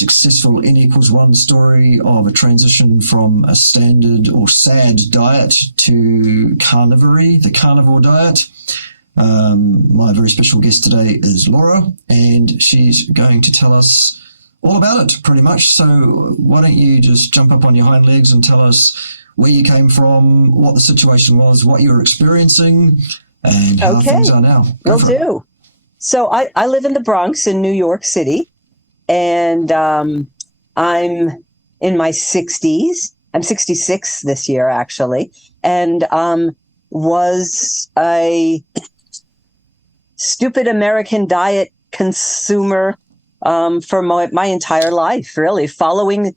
successful N equals 1 story of a transition from a standard or SAD diet to carnivore, the carnivore diet. My very special guest today is Laura, and she's going to tell us all about it, pretty much. So why don't you just jump up on your hind legs and tell us where you came from, what the situation was, what you were experiencing, and how things are now. Will do. So I live in the Bronx in New York City, and I'm in my 60s. I'm 66 this year, actually, and was a stupid American diet consumer for my entire life, really, following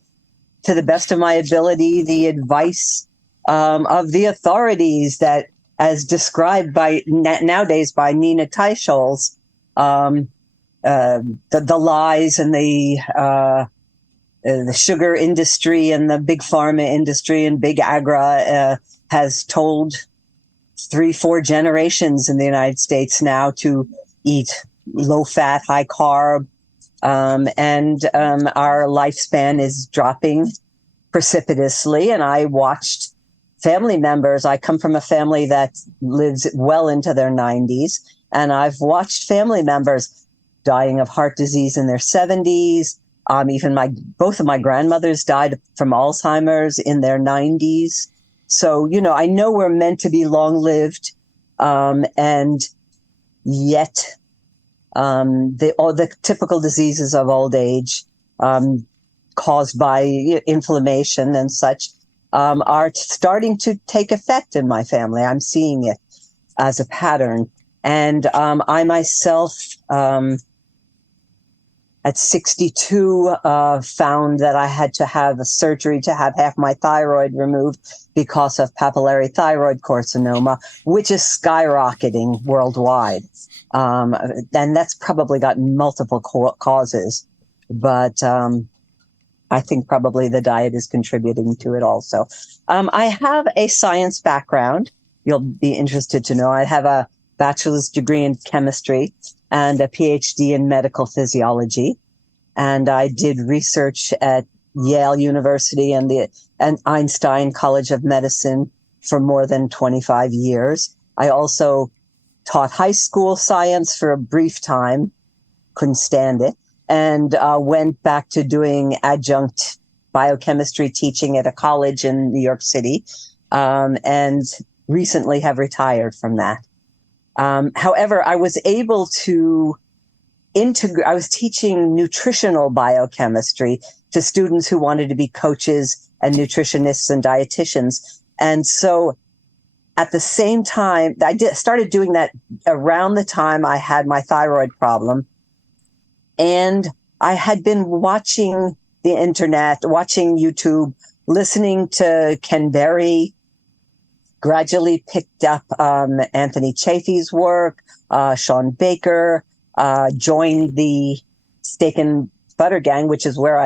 to the best of my ability the advice of the authorities that, as described by nowadays by Nina Teicholz, the lies and the sugar industry and the big pharma industry and big agra has told 3-4 generations in the United States now to eat low fat, high carb, and our lifespan is dropping precipitously. And I watched family members. I come from a family that lives well into their 90s, and I've watched family members dying of heart disease in their 70s. Even both of my grandmothers died from Alzheimer's in their 90s. So, I know we're meant to be long-lived, and yet all the typical diseases of old age caused by inflammation and such are starting to take effect in my family. I'm seeing it as a pattern. And I myself, at 62, found that I had to have a surgery to have half my thyroid removed because of papillary thyroid carcinoma, which is skyrocketing worldwide. And that's probably got multiple causes. But I think probably the diet is contributing to it also. I have a science background. You'll be interested to know. I have a bachelor's degree in chemistry and a PhD in medical physiology. And I did research at Yale University and Einstein College of Medicine for more than 25 years. I also taught high school science for a brief time, couldn't stand it, and went back to doing adjunct biochemistry teaching at a college in New York City, and recently have retired from that. However, I was able to I was teaching nutritional biochemistry to students who wanted to be coaches and nutritionists and dietitians. And so at the same time, started doing that around the time I had my thyroid problem. And I had been watching the internet, watching YouTube, listening to Ken Berry, gradually picked up Anthony Chaffee's work, Sean Baker, joined the Steak and Butter Gang, which is where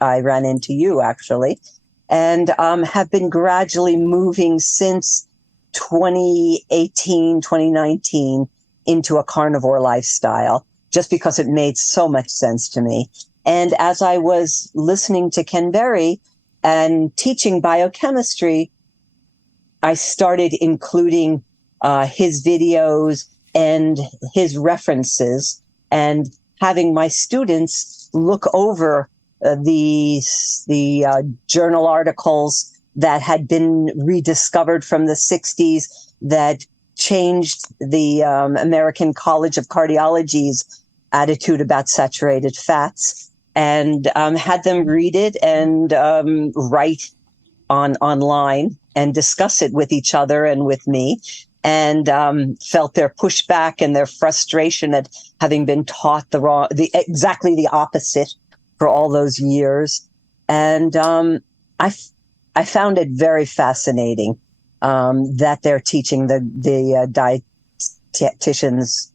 I ran into you, actually, and have been gradually moving since 2018, 2019 into a carnivore lifestyle, just because it made so much sense to me. And as I was listening to Ken Berry and teaching biochemistry, I started including his videos and his references, and having my students look over the journal articles that had been rediscovered from the 60s that changed the American College of Cardiology's attitude about saturated fats, and had them read it and write online and discuss it with each other and with me, and felt their pushback and their frustration at having been taught exactly the opposite for all those years. And I found it very fascinating that they're teaching the dietitians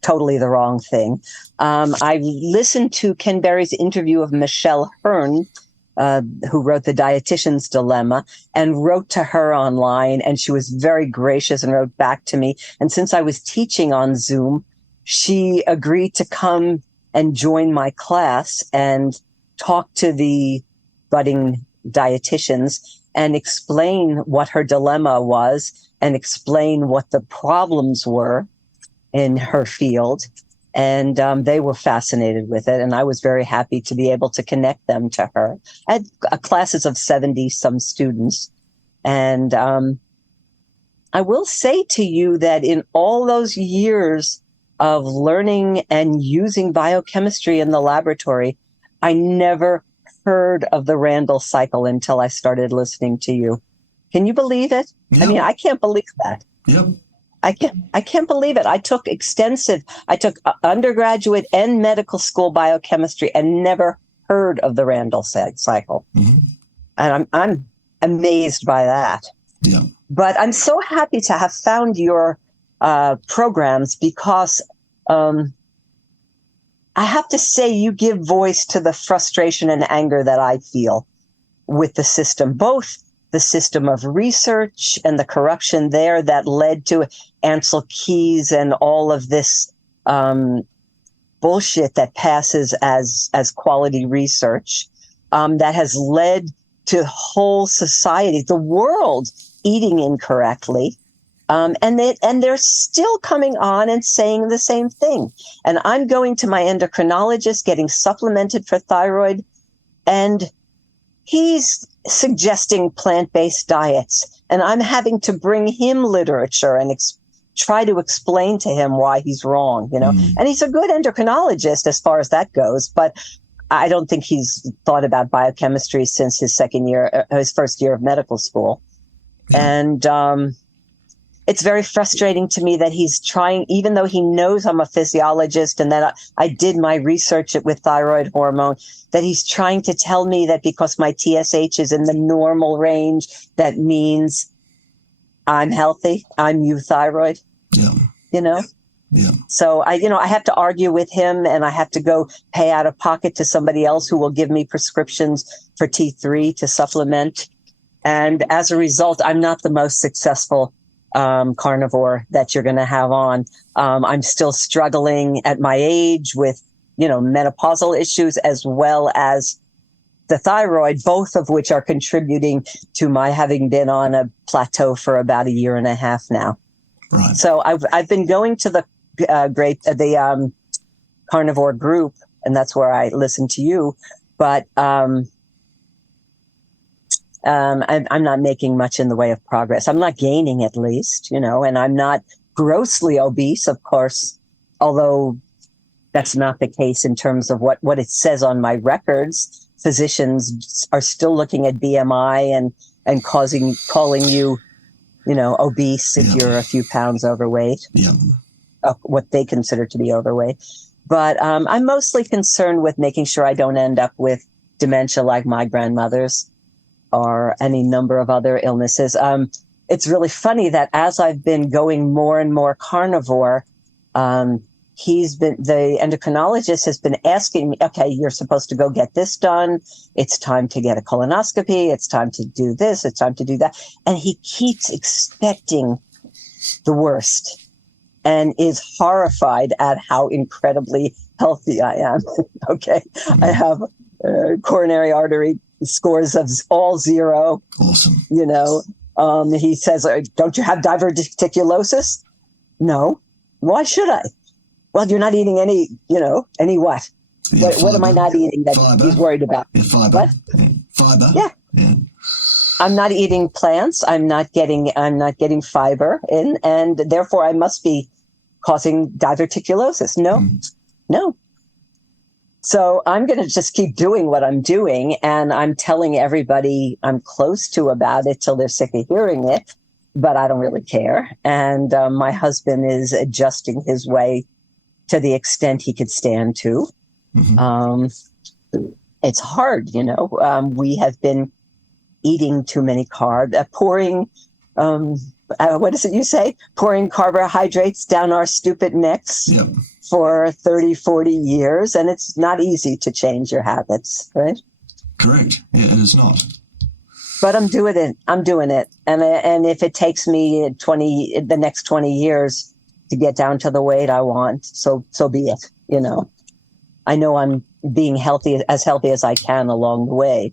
totally the wrong thing. I listened to Ken Berry's interview of Michelle Hearn, who wrote The Dietitian's Dilemma, and wrote to her online, and she was very gracious and wrote back to me. And since I was teaching on Zoom, she agreed to come and join my class. And talk to the budding dietitians and explain what her dilemma was and explain what the problems were in her field. And they were fascinated with it. And I was very happy to be able to connect them to her. I had classes of 70 some students. And I will say to you that in all those years of learning and using biochemistry in the laboratory, I never heard of the Randall cycle until I started listening to you. Can you believe it? Yep. I mean, I can't believe that. Yep. I can't believe it. I took undergraduate and medical school biochemistry and never heard of the Randall cycle. Mm-hmm. And I'm amazed by that. Yeah. But I'm so happy to have found your programs because I have to say you give voice to the frustration and anger that I feel with the system, both the system of research and the corruption there that led to Ansel Keys and all of this bullshit that passes as quality research that has led to whole society, the world eating incorrectly. And they're still coming on and saying the same thing. And I'm going to my endocrinologist, getting supplemented for thyroid, and he's suggesting plant-based diets. And I'm having to bring him literature and try to explain to him why he's wrong, you know. And he's a good endocrinologist as far as that goes, but I don't think he's thought about biochemistry since his first year of medical school. And it's very frustrating to me that he's trying, even though he knows I'm a physiologist and that I did my research with thyroid hormone, that he's trying to tell me that because my TSH is in the normal range, that means I'm healthy, I'm euthyroid, you know? Yeah. So I have to argue with him, and I have to go pay out of pocket to somebody else who will give me prescriptions for T3 to supplement. And as a result, I'm not the most successful carnivore that you're going to have on. I'm still struggling at my age with, menopausal issues as well as the thyroid, both of which are contributing to my having been on a plateau for about 1.5 years now. Right. So I've been going to the carnivore group, and that's where I listen to you, but I'm not making much in the way of progress. I'm not gaining, at least, and I'm not grossly obese, of course, although that's not the case in terms of what it says on my records. Physicians are still looking at BMI and calling you, obese if you're a few pounds overweight. Yeah. What they consider to be overweight. But I'm mostly concerned with making sure I don't end up with dementia like my grandmother's or any number of other illnesses. It's really funny that as I've been going more and more carnivore, the endocrinologist has been asking me, okay, you're supposed to go get this done. It's time to get a colonoscopy. It's time to do this. It's time to do that. And he keeps expecting the worst and is horrified at how incredibly healthy I am. Okay. I have coronary artery scores of all 0. Awesome. He says, don't you have diverticulosis? No. Why should I? Well, you're not eating any what? Yeah, what am I not eating that fiber. He's worried about? Yeah, fiber. What? Yeah. Fiber. Yeah. I'm not eating plants. I'm not getting fiber in, and therefore I must be causing diverticulosis. No. So I'm going to just keep doing what I'm doing, and I'm telling everybody I'm close to about it till they're sick of hearing it, but I don't really care. And my husband is adjusting his way to the extent he could stand to. It's hard, we have been eating too many carbs, pouring, what is it you say? Pouring carbohydrates down our stupid necks for 30, 40 years. And it's not easy to change your habits, right? Correct. Yeah, it is not. But I'm doing it. And if it takes me the next 20 years to get down to the weight I want, so be it, I know I'm being healthy as I can along the way.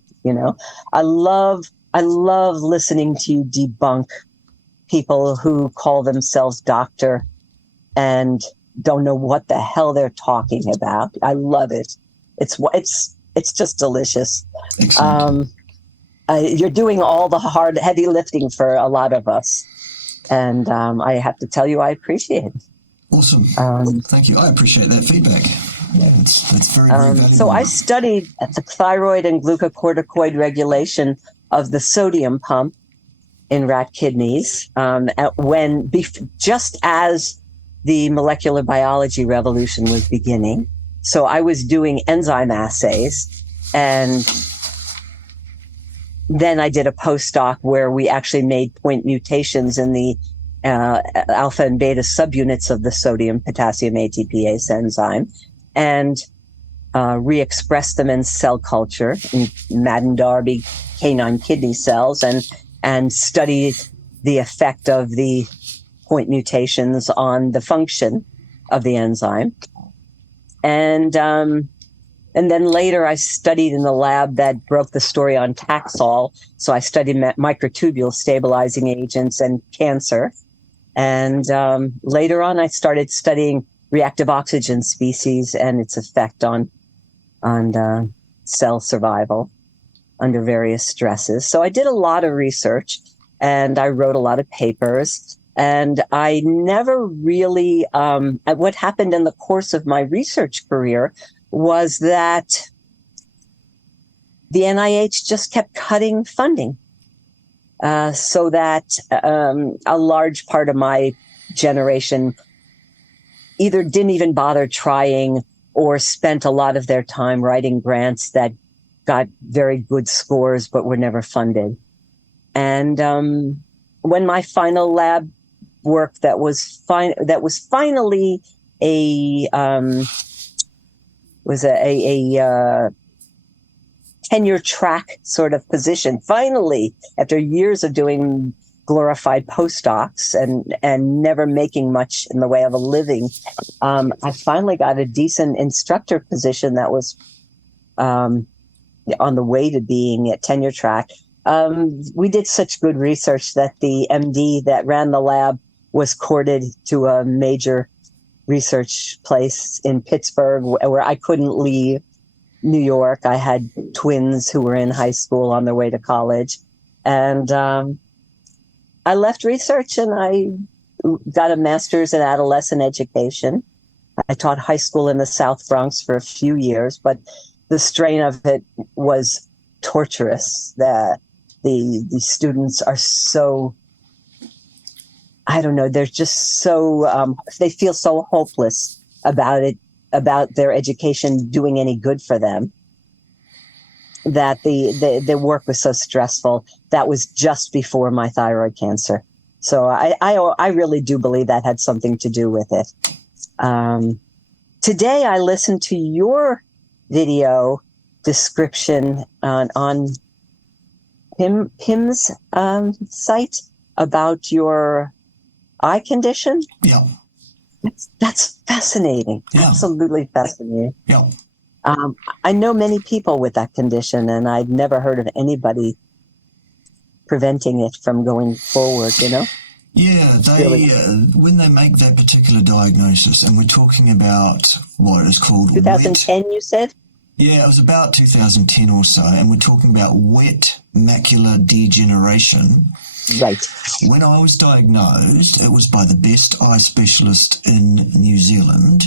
I love listening to you debunk people who call themselves doctor and don't know what the hell they're talking about. I love it. It's just delicious. You're doing all the heavy lifting for a lot of us, and I have to tell you, I appreciate it. Awesome. Thank you. I appreciate that feedback. That's very, very valuable. So I studied the thyroid and glucocorticoid regulation of the sodium pump in rat kidneys just as the molecular biology revolution was beginning. So I was doing enzyme assays, and then I did a postdoc where we actually made point mutations in the alpha and beta subunits of the sodium potassium ATPase enzyme, and re-expressed them in cell culture in Madden-Darby canine kidney cells, and studied the effect of the point mutations on the function of the enzyme. And then later I studied in the lab that broke the story on Taxol. So I studied microtubule stabilizing agents and cancer. And later on I started studying reactive oxygen species and its effect on cell survival under various stresses. So I did a lot of research and I wrote a lot of papers, and I never really, what happened in the course of my research career was that the NIH just kept cutting funding, so that a large part of my generation either didn't even bother trying or spent a lot of their time writing grants that got very good scores but were never funded. And when my final lab work that was finally a tenure track sort of position, finally, after years of doing glorified postdocs and never making much in the way of a living, I finally got a decent instructor position that was on the way to being at tenure track. We did such good research that the MD that ran the lab was courted to a major research place in Pittsburgh where I couldn't leave. New York, I had twins who were in high school on their way to college. And I left research and I got a master's in adolescent education. I taught high school in the South Bronx for a few years, but the strain of it was torturous. That the students are so, I don't know, they're just so, they feel so hopeless about it, about their education doing any good for them, that the work was so stressful. That was just before my thyroid cancer. So I really do believe that had something to do with it. Today I listened to your video description on Pim's site about your eye condition. Yeah. That's fascinating. Yeah. Absolutely fascinating. Yeah. I know many people with that condition, and I've never heard of anybody preventing it from going forward, Yeah, when they make that particular diagnosis, and we're talking about what is called 2010, you said? Yeah, it was about 2010 or so, and we're talking about wet macular degeneration. Right. When I was diagnosed, it was by the best eye specialist in New Zealand.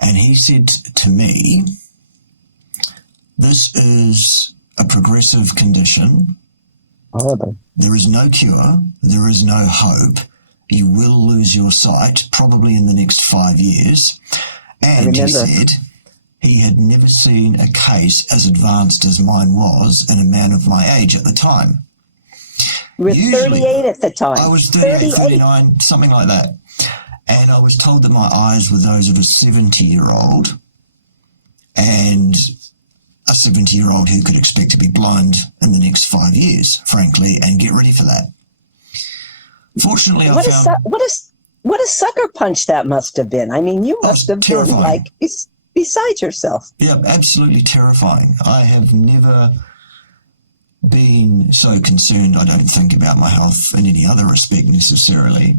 And he said to me, "This is a progressive condition. Horrible. There is no cure. There is no hope. You will lose your sight, probably in the next 5 years." And he said he had never seen a case as advanced as mine was in a man of my age at the time. You were 38 at the time. I was 38, 39, something like that. And I was told that my eyes were those of a 70-year-old, and a 70-year-old who could expect to be blind in the next 5 years, frankly, and get ready for that. Fortunately, I found... What a sucker punch that must have been. I mean, you must have been like... beside yourself. Yeah, absolutely terrifying. I have never been so concerned, I don't think, about my health in any other respect necessarily.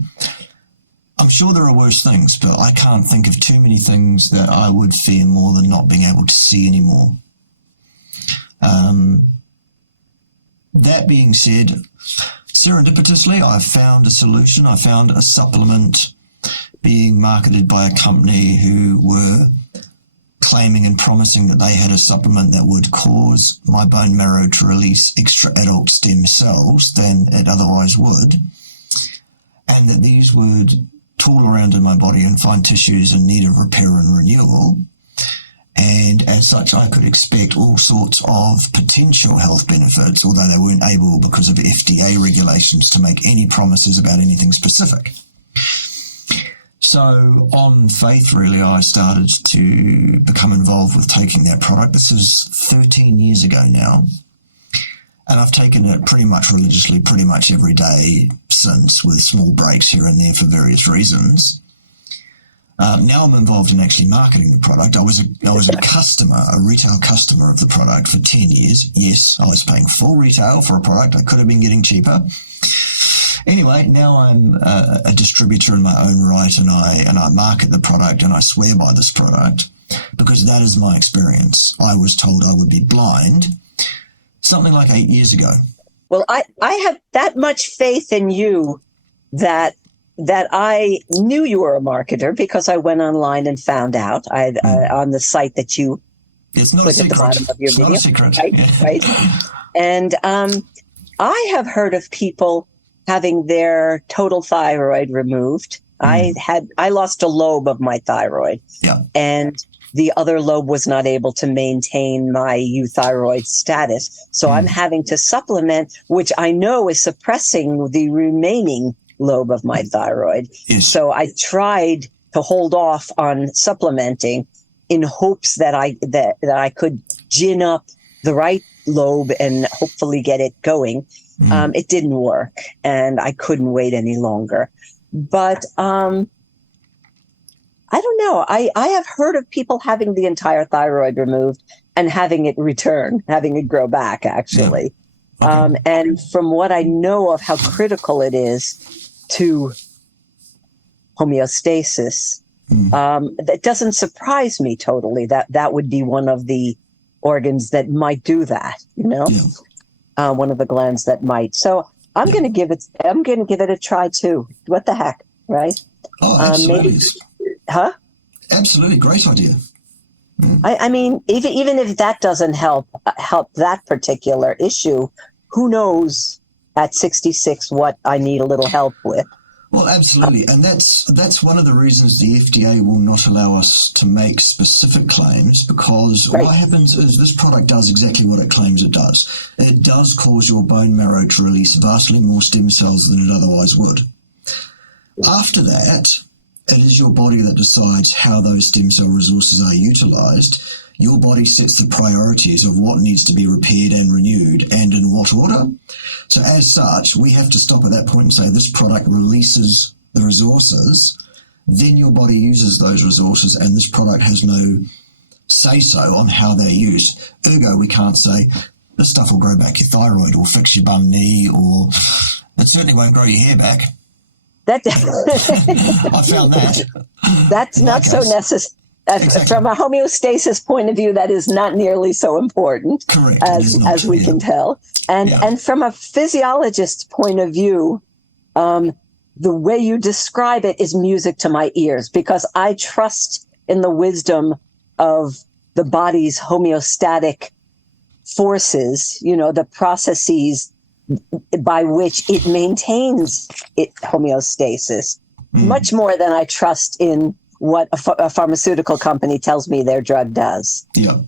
I'm sure there are worse things, but I can't think of too many things that I would fear more than not being able to see anymore. That being said, serendipitously, I found a solution. I found a supplement being marketed by a company who were claiming and promising that they had a supplement that would cause my bone marrow to release extra adult stem cells than it otherwise would, and that these would tool around in my body and find tissues in need of repair and renewal. And as such, I could expect all sorts of potential health benefits, although they weren't able, because of FDA regulations, to make any promises about anything specific. So on faith, really, I started to become involved with taking that product. This is 13 years ago now. And I've taken it pretty much religiously, pretty much every day since, with small breaks here and there for various reasons. Now I'm involved in actually marketing the product. I was a customer, a retail customer of the product for 10 years. Yes, I was paying full retail for a product I could have been getting cheaper. Anyway, now I'm a distributor in my own right, and I market the product, and I swear by this product because that is my experience. I was told I would be blind something like 8 years ago. Well, I have that much faith in you that I knew you were a marketer because I went online and found out on the site that you it's not put a at the bottom of your it's video. Not a secret. Right, Yeah. right. And I have heard of people having their total thyroid removed. I lost a lobe of my thyroid. Yeah. And the other lobe was not able to maintain my euthyroid status. So I'm having to supplement, which I know is suppressing the remaining lobe of my thyroid. Yes. So I tried to hold off on supplementing in hopes that I could gin up the right lobe and hopefully get it going. It didn't work, and I couldn't wait any longer. But I don't know. I have heard of people having the entire thyroid removed and having it return, having it grow back, actually. Yeah. Okay. And from what I know of how critical it is to homeostasis, that doesn't surprise me totally. That would be one of the organs that might do that, one of the glands that might. So I'm going to give it a try too. What the heck, right? Oh, absolutely. Absolutely, great idea. I mean, even if that doesn't help that particular issue, who knows at 66 what I need a little help with. Well, absolutely. And that's one of the reasons the FDA will not allow us to make specific claims, because what happens is this product does exactly what it claims it does. It does cause your bone marrow to release vastly more stem cells than it otherwise would. After that, it is your body that decides how those stem cell resources are utilized. Your body sets the priorities of what needs to be repaired and renewed and in what order. So as such, we have to stop at that point and say this product releases the resources, then your body uses those resources, and this product has no say-so on how they're used. Ergo, we can't say this stuff will grow back your thyroid or fix your bum knee, or it certainly won't grow your hair back. I found that. That's not so necessary. Exactly. From a homeostasis point of view, that is not nearly so important. Correct. As we can tell. And from a physiologist's point of view, the way you describe it is music to my ears, because I trust in the wisdom of the body's homeostatic forces, the processes by which it maintains homeostasis, much more than I trust in what a pharmaceutical company tells me their drug does. Yeah.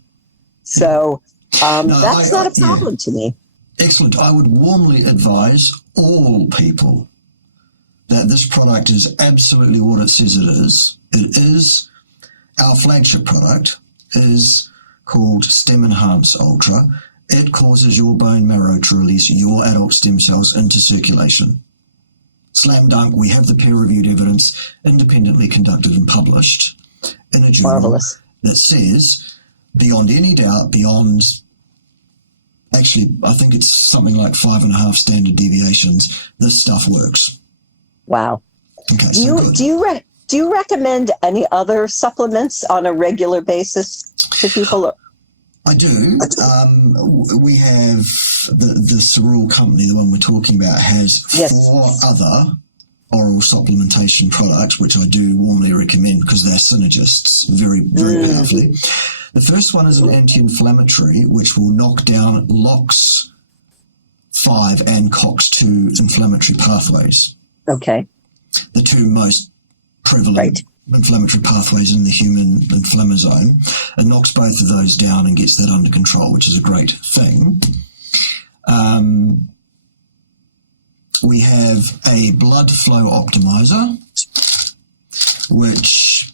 So that's not a problem to me. Excellent. I would warmly advise all people that this product is absolutely what it says it is. It is our flagship product, is called Stem Enhance Ultra. It causes your bone marrow to release your adult stem cells into circulation. Slam dunk, we have the peer-reviewed evidence, independently conducted and published in a journal. Marvelous. that says, beyond any doubt, actually, I think it's something like 5.5 standard deviations, this stuff works. Wow. Okay, Do you recommend any other supplements on a regular basis to people? I do. We have the Cerule company, the one we're talking about, has 4 other oral supplementation products, which I do warmly recommend because they're synergists very, very powerfully. The first one is an anti-inflammatory, which will knock down LOX5 and COX2 inflammatory pathways. Okay. The 2 most prevalent inflammatory pathways in the human inflammasome. It knocks both of those down and gets that under control, which is a great thing. We have a blood flow optimizer, which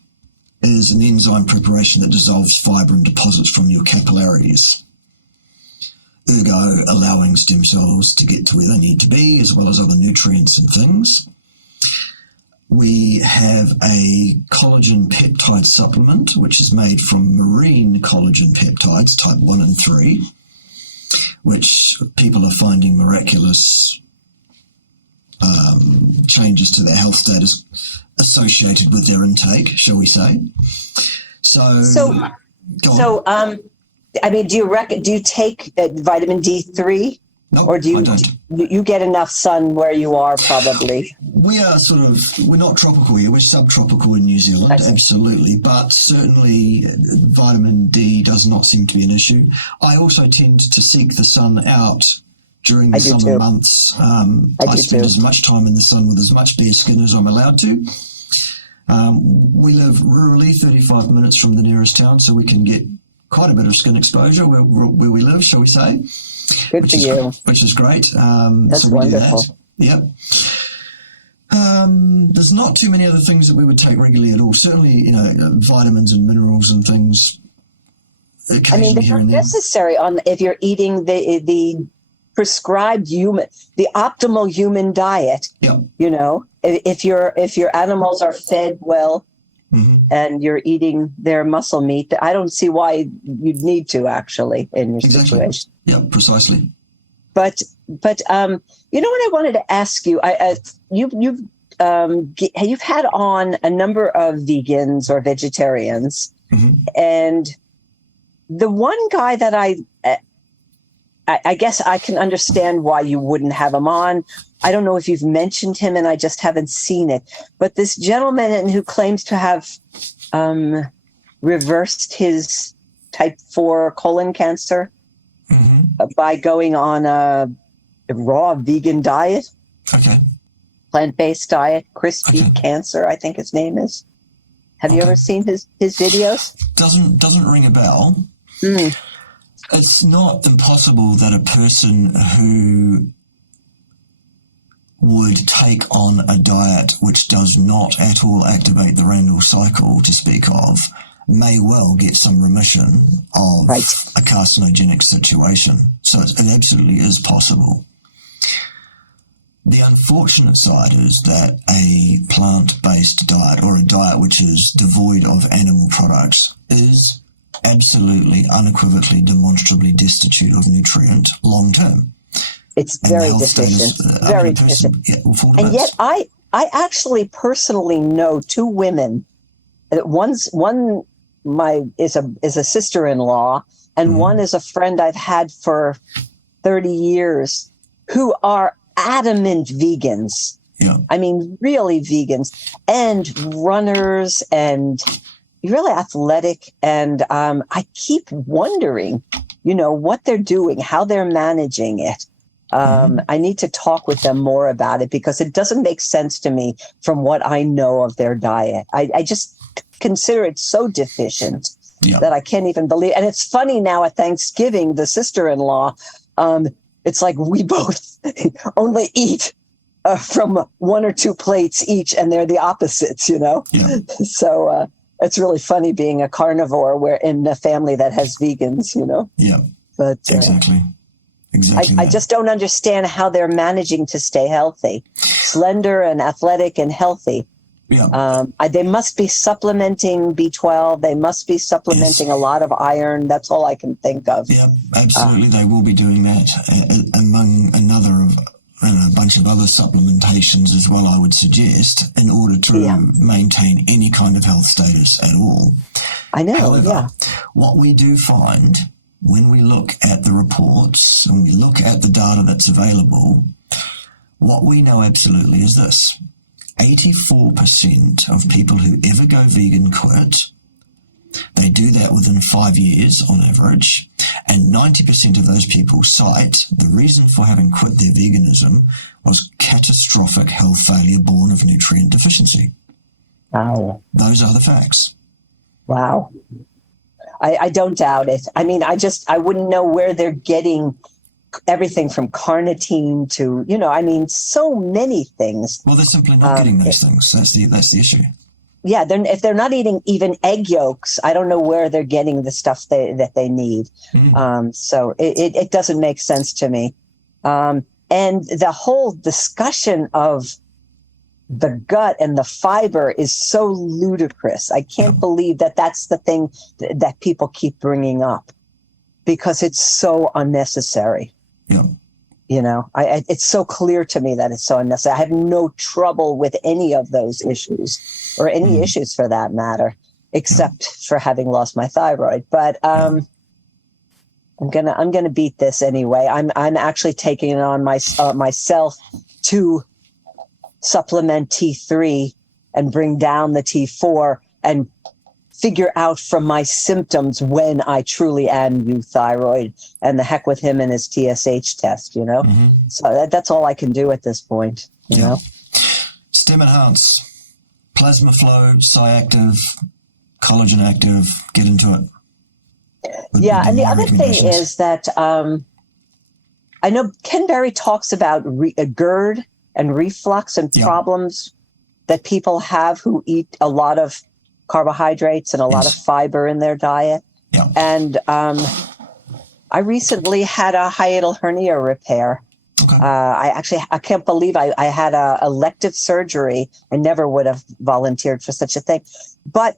is an enzyme preparation that dissolves fibrin deposits from your capillaries, ergo allowing stem cells to get to where they need to be, as well as other nutrients and things. We have a collagen peptide supplement, which is made from marine collagen peptides, type 1 and 3, which people are finding miraculous changes to their health status associated with their intake, shall we say. I mean, do you take vitamin D3? No, or do I don't. You get enough sun where you are, probably? We are we're not tropical here, we're subtropical in New Zealand, absolutely, but certainly vitamin D does not seem to be an issue. I also tend to seek the sun out during the summer months. I spend as much time in the sun with as much bare skin as I'm allowed to. We live rurally, 35 minutes from the nearest town, so we can get quite a bit of skin exposure where we live, shall we say. Good for you. Which is great. That's wonderful. Yep. There's not too many other things that we would take regularly at all. Certainly, vitamins and minerals and things. I mean, they're not necessary if you're eating the prescribed the optimal human diet. Yeah. If your animals are fed well, and you're eating their muscle meat, I don't see why you'd need to actually in your situation. Yeah, precisely. But what I wanted to ask you, you've had on a number of vegans or vegetarians, and the one guy that I guess I can understand why you wouldn't have him on. I don't know if you've mentioned him and I just haven't seen it. But this gentleman who claims to have reversed his type 4 colon cancer by going on a raw vegan diet, plant-based diet, crispy cancer, I think his name is. Have you ever seen his videos? Doesn't ring a bell. It's not impossible that a person who would take on a diet which does not at all activate the Randall cycle to speak of may well get some remission of a carcinogenic situation. So it absolutely is possible. The unfortunate side is that a plant-based diet or a diet which is devoid of animal products is absolutely, unequivocally, demonstrably destitute of nutrient long-term. It's very deficient. Very deficient. And yet I actually personally know 2 women. One is a sister-in-law, and one is a friend I've had for 30 years who are adamant vegans. Yeah. I mean, really vegans and runners and really athletic. And I keep wondering, what they're doing, how they're managing it. I need to talk with them more about it because it doesn't make sense to me from what I know of their diet. I just consider it so deficient that I can't even believe. And it's funny now at Thanksgiving, the sister-in-law, it's like we both only eat from 1 or 2 plates each, and they're the opposites, Yeah. So it's really funny being a carnivore where in a family that has vegans, Yeah. But exactly. I just don't understand how they're managing to stay healthy, slender and athletic and healthy. They must be supplementing B12. They must be supplementing a lot of iron. That's all I can think of. Yeah, absolutely. They will be doing that among a bunch of other supplementations as well, I would suggest, in order to maintain any kind of health status at all. I know, However, what we do find when we look at the reports and we look at the data that's available, what we know absolutely is this. 84% of people who ever go vegan quit. They do that within 5 years on average, and 90% of those people cite the reason for having quit their veganism was catastrophic health failure born of nutrient deficiency. Wow. Those are the facts. Wow. I don't doubt it. I mean, I wouldn't know where they're getting everything from carnitine to, so many things. Well, they're simply not getting those things. That's the issue. Yeah, if they're not eating even egg yolks, I don't know where they're getting the stuff that they need. So it doesn't make sense to me. And the whole discussion of the gut and the fiber is so ludicrous. I can't believe that that's the thing that people keep bringing up because it's so unnecessary. Yeah. It's so clear to me that it's so unnecessary. I have no trouble with any of those issues or any issues for that matter, except for having lost my thyroid. But I'm gonna beat this anyway. I'm actually taking it on myself to supplement T3 and bring down the T4 and figure out from my symptoms when I truly am euthyroid, and the heck with him and his TSH test, So that's all I can do at this point, you know. Stem enhance, plasma flow, Psi-active, collagen active, get into it. And the other thing is that I know Ken Berry talks about GERD and reflux and problems that people have who eat a lot of carbohydrates and a lot of fiber in their diet. Yeah. And I recently had a hiatal hernia repair. Okay. I can't believe I had a elective surgery. I never would have volunteered for such a thing, but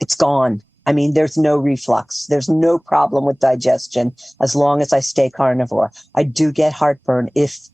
it's gone. I mean, there's no reflux. There's no problem with digestion as long as I stay carnivore. I do get heartburn if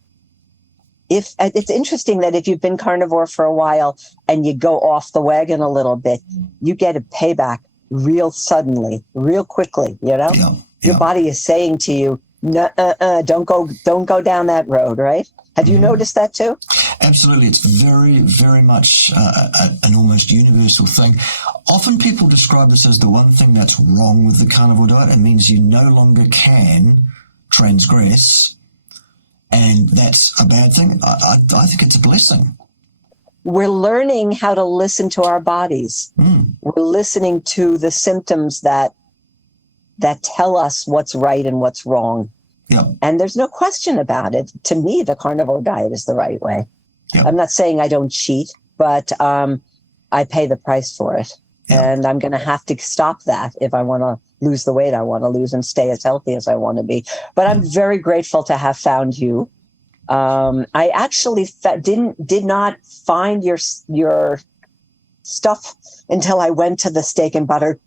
it's interesting that if you've been carnivore for a while and you go off the wagon a little bit, you get a payback real suddenly, real quickly, Your body is saying to you, don't go down that road, right? Have you noticed that too? Absolutely. It's very, very much an almost universal thing. Often people describe this as the one thing that's wrong with the carnivore diet. It means you no longer can transgress. And that's a bad thing. I think it's a blessing. We're learning how to listen to our bodies. We're listening to the symptoms that tell us what's right and what's wrong. Yeah. And there's no question about it. To me, the carnivore diet is the right way. Yeah. I'm not saying I don't cheat, but I pay the price for it. Yeah. And I'm going to have to stop that if I want to lose the weight I want to lose and stay as healthy as I want to be. But I'm very grateful to have found you. I actually did not find your stuff until I went to the Steak and Butter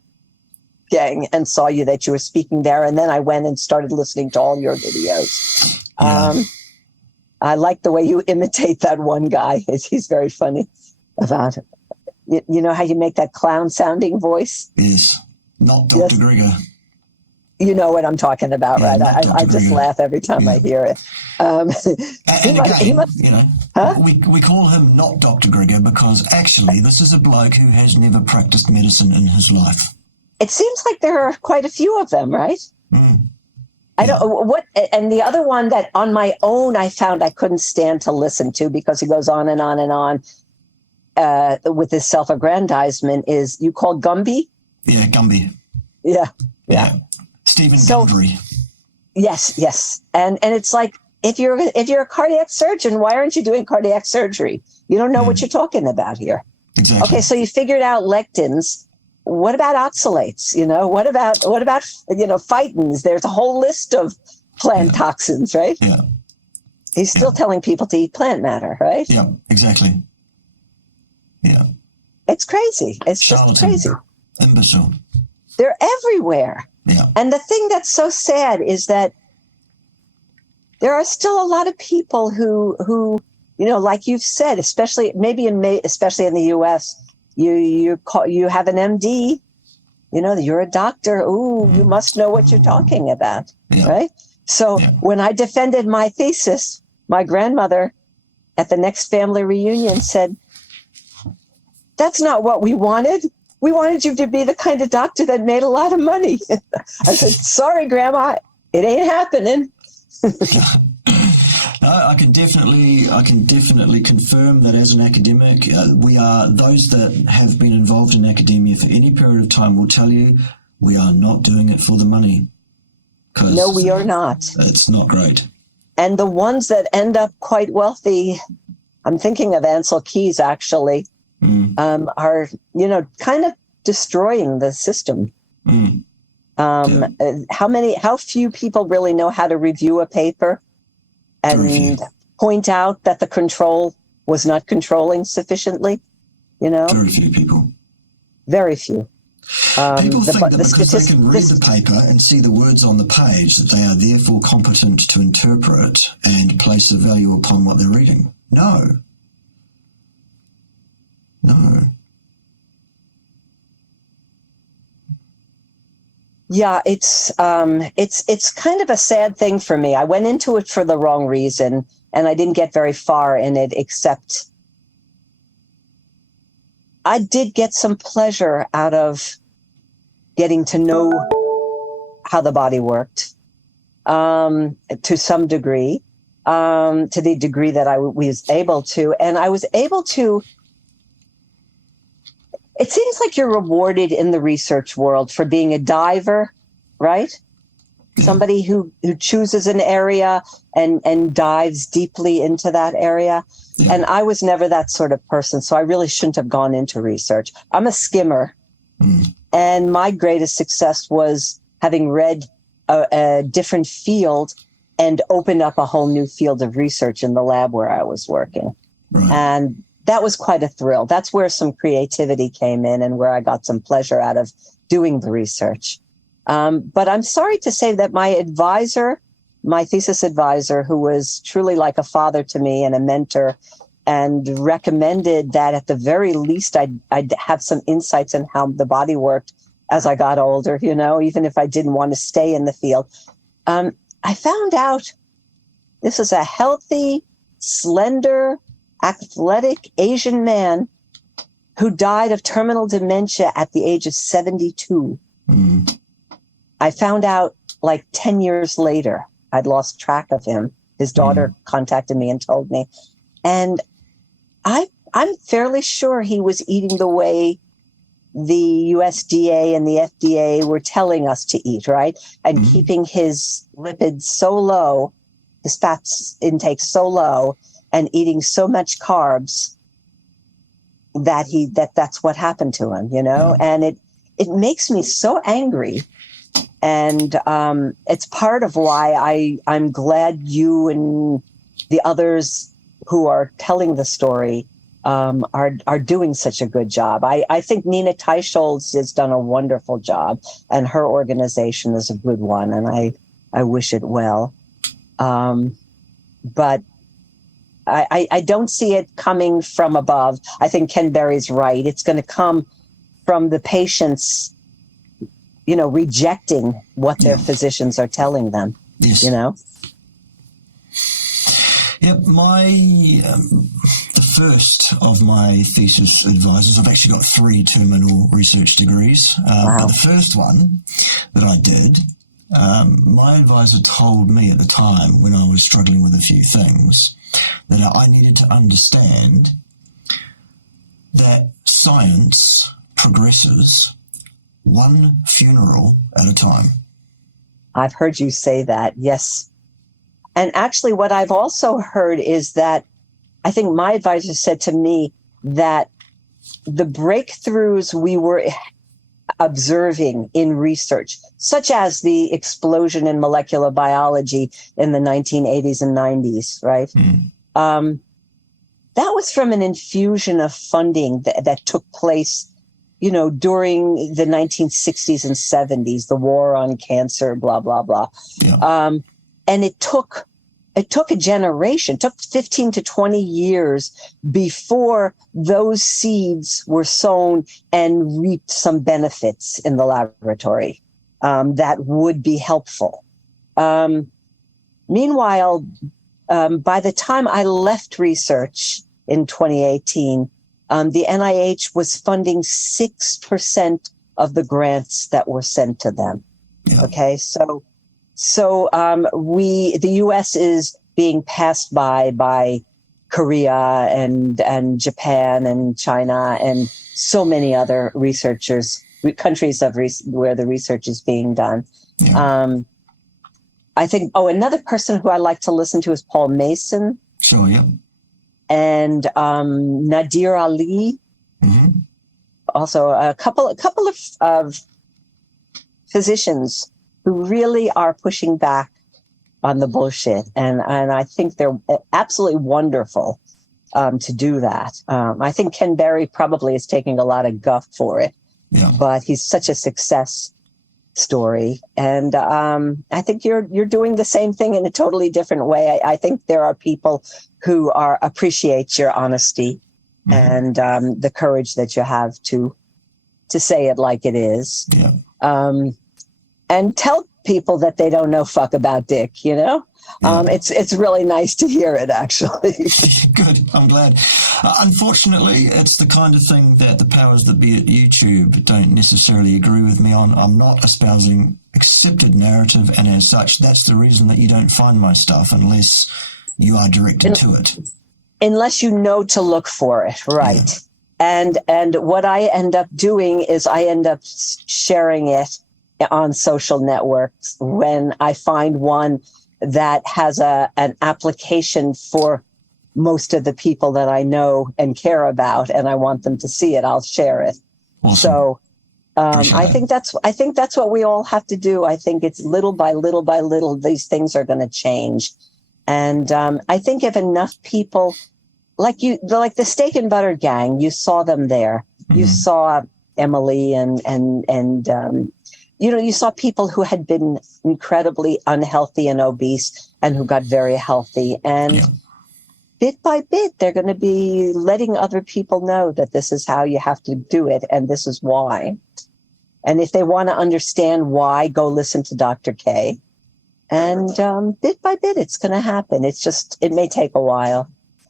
gang and saw that you were speaking there. And then I went and started listening to all your videos. Yeah. I like the way you imitate that one guy. He's very funny about it. You know how you make that clown sounding voice? Yes. Not Dr. Grieger. You know what I'm talking about, right? I just laugh every time I hear it. We call him not Dr. Grieger because actually this is a bloke who has never practiced medicine in his life. It seems like there are quite a few of them, right? I don't what, and the other one that on my own I found I couldn't stand to listen to because he goes on and on and on with his self-aggrandizement is you called Gumby? Yeah, Gumby. Yeah. Stephen Gundry. Yes. And it's like if you're a cardiac surgeon, why aren't you doing cardiac surgery? You don't know what you're talking about here. Exactly. Okay, so you figured out lectins. What about oxalates? What about phytins? There's a whole list of plant toxins, right? Yeah. He's still telling people to eat plant matter, right? Yeah, exactly. Yeah. It's crazy. It's Charlatan. just crazy. Imbecile. They're everywhere. Yeah. And the thing that's so sad is that there are still a lot of people who like you've said, especially in the U.S., you have an MD, you're a doctor. Ooh, you must know what you're talking about, right? So when I defended my thesis, my grandmother at the next family reunion said, "That's not what we wanted. We wanted you to be the kind of doctor that made a lot of money." I said, "Sorry, Grandma, it ain't happening." No, I can definitely confirm that as an academic, we are, those that have been involved in academia for any period of time will tell you we are not doing it for the money. No, we are not. It's not great. And the ones that end up quite wealthy, I'm thinking of Ansel Keys actually, are, kind of destroying the system. How few people really know how to review a paper and point out that the control was not controlling sufficiently, Very few people. Very few. People think that because they can read the paper and see the words on the page that they are therefore competent to interpret and place a value upon what they're reading. No. Yeah, it's kind of a sad thing for me. I went into it for the wrong reason, and I didn't get very far in it, except I did get some pleasure out of getting to know how the body worked, to some degree, to the degree that I was able to. And I was able to, it seems like you're rewarded in the research world for being a diver, right? Somebody who chooses an area and dives deeply into that area. Yeah. And I was never that sort of person, so I really shouldn't have gone into research. I'm a skimmer. And my greatest success was having read a different field and opened up a whole new field of research in the lab where I was working. Right. And that was quite a thrill. That's where some creativity came in and where I got some pleasure out of doing the research. But I'm sorry to say that my advisor, my thesis advisor, who was truly like a father to me and a mentor, and recommended that at the very least I'd have some insights in how the body worked as I got older, even if I didn't want to stay in the field. I found out this is a healthy, slender, athletic Asian man who died of terminal dementia at the age of 72. I found out like 10 years later. I'd lost track of him. His daughter contacted me and told me. And I'm fairly sure he was eating the way the USDA and the FDA were telling us to eat, right? And keeping his lipids so low, his fats intake so low, and eating so much carbs that that's what happened to him, And it makes me so angry. And it's part of why I'm glad you and the others who are telling the story are doing such a good job. I think Nina Teicholz has done a wonderful job, and her organization is a good one, and I wish it well. But I don't see it coming from above. I think Ken Berry's right. It's going to come from the patients, rejecting what their physicians are telling them, Yes. Yep, the first of my thesis advisors, I've actually got 3 terminal research degrees, but the first one that I did, my advisor told me at the time when I was struggling with a few things that I needed to understand that science progresses one funeral at a time. I've heard you say that, yes. And actually what I've also heard is that I think my advisor said to me that the breakthroughs we were observing in research, such as the explosion in molecular biology in the 1980s and 90s, right? that was from an infusion of funding that took place, during the 1960s and 70s, the war on cancer, blah, blah, blah. Yeah. And it took a generation, took 15 to 20 years before those seeds were sown and reaped some benefits in the laboratory that would be helpful. Meanwhile, by the time I left research in 2018, the NIH was funding 6% of the grants that were sent to them. Yeah. Okay, so the U.S. is being passed by Korea and Japan and China and so many other countries where the research is being done. Yeah. I think, another person who I like to listen to is Paul Mason. Sure, yeah. And Nadir Ali. Mm-hmm. Also, a couple of physicians who really are pushing back on the bullshit. And I think they're absolutely wonderful to do that. I think Ken Berry probably is taking a lot of guff for it, but he's such a success story. And I think you're doing the same thing in a totally different way. I think there are people who appreciate your honesty and the courage that you have to say it like it is. Yeah. And tell people that they don't know fuck about dick, It's really nice to hear it, actually. Good. I'm glad. Unfortunately, it's the kind of thing that the powers that be at YouTube don't necessarily agree with me on. I'm not espousing accepted narrative, and as such, that's the reason that you don't find my stuff unless you are directed to it. Unless you know to look for it, right. Yeah. And what I end up doing is I end up sharing it on social networks when I find one that has an application for most of the people that I know and care about, and I want them to see it. I'll share it. Awesome. So I think that's what we all have to do. I think it's little by little by little, these things are going to change. And I think if enough people like the Steak and Butter gang, you saw them there. Mm-hmm. You saw Emily and you saw people who had been incredibly unhealthy and obese and who got very healthy. And bit by bit, they're going to be letting other people know that this is how you have to do it. And this is why. And if they want to understand why, go listen to Dr. K. And bit by bit, it's going to happen. It may take a while.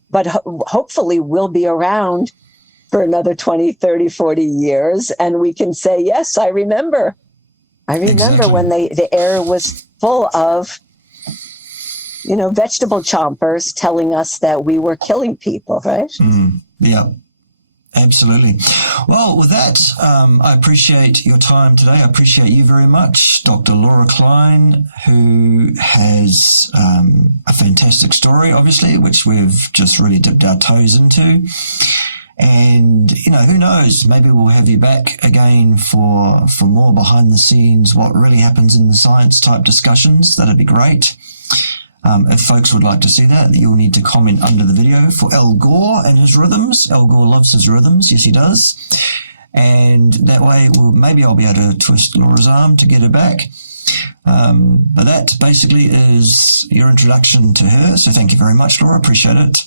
But hopefully we'll be around for another 20, 30, 40 years. And we can say, yes, I remember. Exactly. When the air was full of, vegetable chompers telling us that we were killing people, right? Yeah, absolutely. Well, with that, I appreciate your time today. I appreciate you very much, Dr. Laura Klein, who has a fantastic story, obviously, which we've just really dipped our toes into. And, who knows, maybe we'll have you back again for more behind the scenes, what really happens in the science type discussions. That'd be great. If folks would like to see that, you'll need to comment under the video for Al Gore and his rhythms. Al Gore loves his rhythms. Yes, he does. And that way, maybe I'll be able to twist Laura's arm to get her back. But that basically is your introduction to her. So thank you very much, Laura. Appreciate it.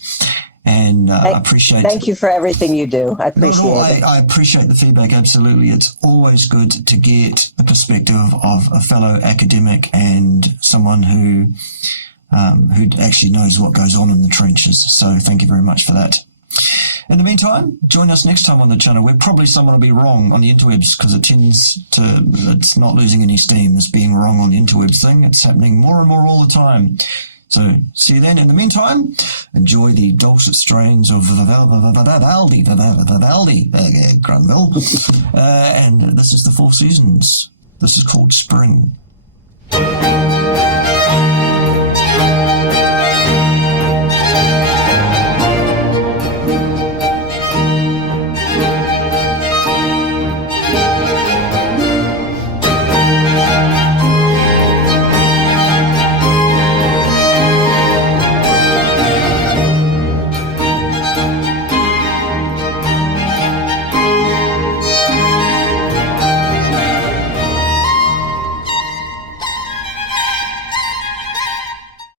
And I appreciate... Thank you for everything you do. I appreciate it. I appreciate the feedback, absolutely. It's always good to get the perspective of a fellow academic and someone who actually knows what goes on in the trenches. So thank you very much for that. In the meantime, join us next time on the channel where probably someone will be wrong on the interwebs because it's not losing any steam, this being wrong on the interwebs thing. It's happening more and more all the time. So see you then. In the meantime, enjoy the dulcet strains of Vivaldi, Granville. And this is the Four Seasons. This is called Spring.